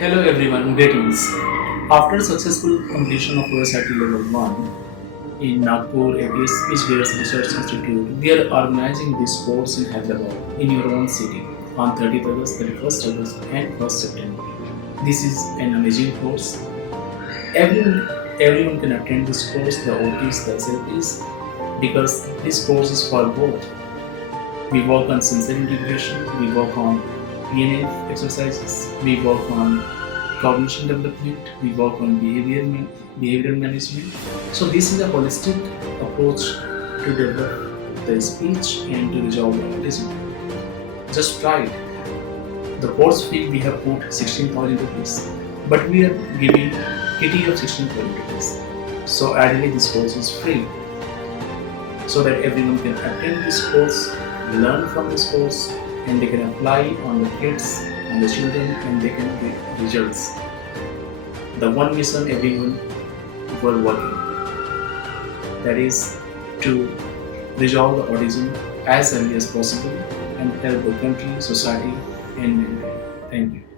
Hello everyone, greetings. After successful completion of OSIT Level 1 in Nagpur at the SpeechGears Research Institute, we are organizing this course in Hyderabad in your own city on 30th August, 31st August and 1st September. This is an amazing course. Everyone can attend this course, the OTs, the SLPs, because this course is for both. We work on sensor integration, we work on PNF exercises, we work on cognition development, we work on behaviour management. So this is a holistic approach to develop the speech and to resolve the autism. Just try it. The course fee we have put 16,000 rupees, but we are giving kitty of 16,000 rupees. So ideally this course is free, so that everyone can attend this course, learn from this course, and they can apply on the kids, on the children, and they can get results. The one mission everyone were working, that is to resolve the autism as early as possible and help the country, society, and mankind. Thank you.